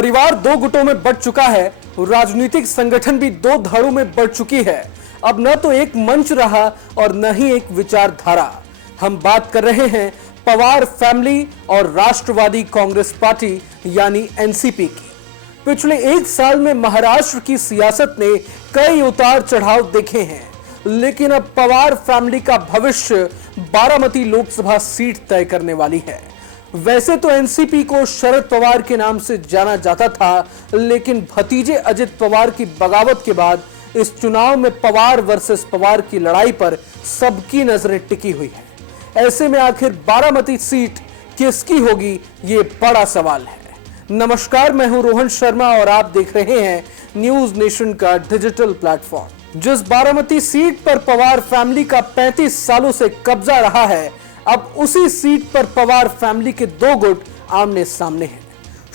परिवार दो गुटों में बंट चुका है, राजनीतिक संगठन भी दो धड़ों में बढ़ चुकी है। अब न तो एक मंच रहा और न ही एक विचारधारा। हम बात कर रहे हैं पवार फैमिली और राष्ट्रवादी कांग्रेस पार्टी यानी एनसीपी की। पिछले एक साल में महाराष्ट्र की सियासत ने कई उतार चढ़ाव देखे हैं, लेकिन अब पवार फैमिली का भविष्य बारामती लोकसभा सीट तय करने वाली है। वैसे तो एनसीपी को शरद पवार के नाम से जाना जाता था, लेकिन भतीजे अजित पवार की बगावत के बाद इस चुनाव में पवार वर्सेस पवार की लड़ाई पर सबकी नजरें टिकी हुई है। ऐसे में आखिर बारामती सीट किसकी होगी, ये बड़ा सवाल है। नमस्कार, मैं हूं रोहन शर्मा और आप देख रहे हैं न्यूज नेशन का डिजिटल प्लेटफॉर्म। जिस बारामती सीट पर पवार फैमिली का 35 सालों से कब्जा रहा है, अब उसी सीट पर पवार फैमिली के दो गुट आमने सामने हैं।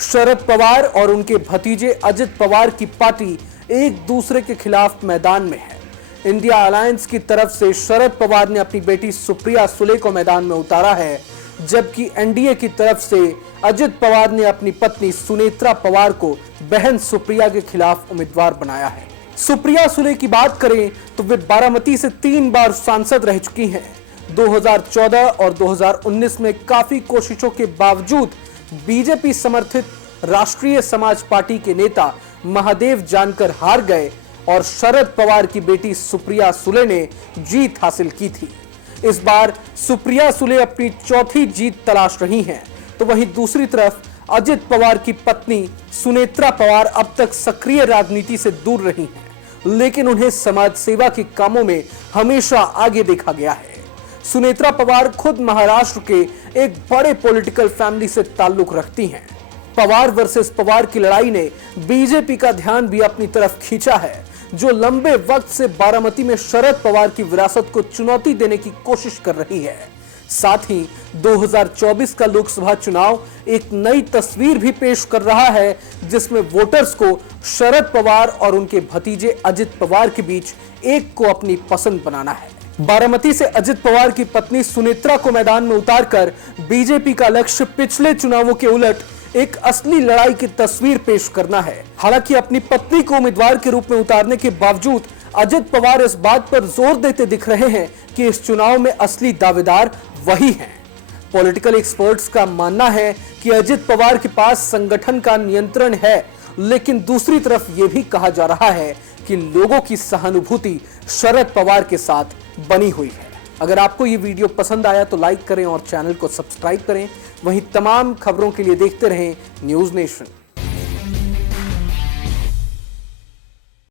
शरद पवार और उनके भतीजे अजित पवार की पार्टी एक दूसरे के खिलाफ मैदान में है। इंडिया अलायंस की तरफ से शरद पवार ने अपनी बेटी सुप्रिया सुले को मैदान में उतारा है, जबकि एनडीए की तरफ से अजित पवार ने अपनी पत्नी सुनेत्रा पवार को बहन सुप्रिया के खिलाफ उम्मीदवार बनाया है। सुप्रिया सुले की बात करें तो वे बारामती से 3 बार सांसद रह चुकी हैं। 2014 और 2019 में काफी कोशिशों के बावजूद बीजेपी समर्थित राष्ट्रीय समाज पार्टी के नेता महादेव जानकर हार गए और शरद पवार की बेटी सुप्रिया सुले ने जीत हासिल की थी। इस बार सुप्रिया सुले अपनी चौथी जीत तलाश रही हैं, तो वहीं दूसरी तरफ अजित पवार की पत्नी सुनेत्रा पवार अब तक सक्रिय राजनीति से दूर रही हैं, लेकिन उन्हें समाज सेवा के कामों में हमेशा आगे देखा गया है। सुनेत्रा पवार खुद महाराष्ट्र के एक बड़े पॉलिटिकल फैमिली से ताल्लुक रखती हैं। पवार वर्सेस पवार की लड़ाई ने बीजेपी का ध्यान भी अपनी तरफ खींचा है, जो लंबे वक्त से बारामती में शरद पवार की विरासत को चुनौती देने की कोशिश कर रही है। साथ ही 2024 का लोकसभा चुनाव एक नई तस्वीर भी पेश कर रहा है, जिसमें वोटर्स को शरद पवार और उनके भतीजे अजित पवार के बीच एक को अपनी पसंद बनाना है। बारामती से अजित पवार की पत्नी सुनेत्रा को मैदान में उतारकर बीजेपी का लक्ष्य पिछले चुनावों के उलट एक असली लड़ाई की तस्वीर पेश करना है। हालांकि अपनी पत्नी को उम्मीदवार के रूप में उतारने के बावजूद अजित पवार इस बात पर जोर देते दिख रहे हैं कि इस चुनाव में असली दावेदार वही हैं। पॉलिटिकल एक्सपर्ट्स का मानना है कि अजित पवार के पास संगठन का नियंत्रण है, लेकिन दूसरी तरफ यह भी कहा जा रहा है कि लोगों की सहानुभूति शरद पवार के साथ बनी हुई है। अगर आपको ये वीडियो पसंद आया तो लाइक करें और चैनल को सब्सक्राइब करें। वहीं तमाम खबरों के लिए देखते रहें न्यूज नेशन।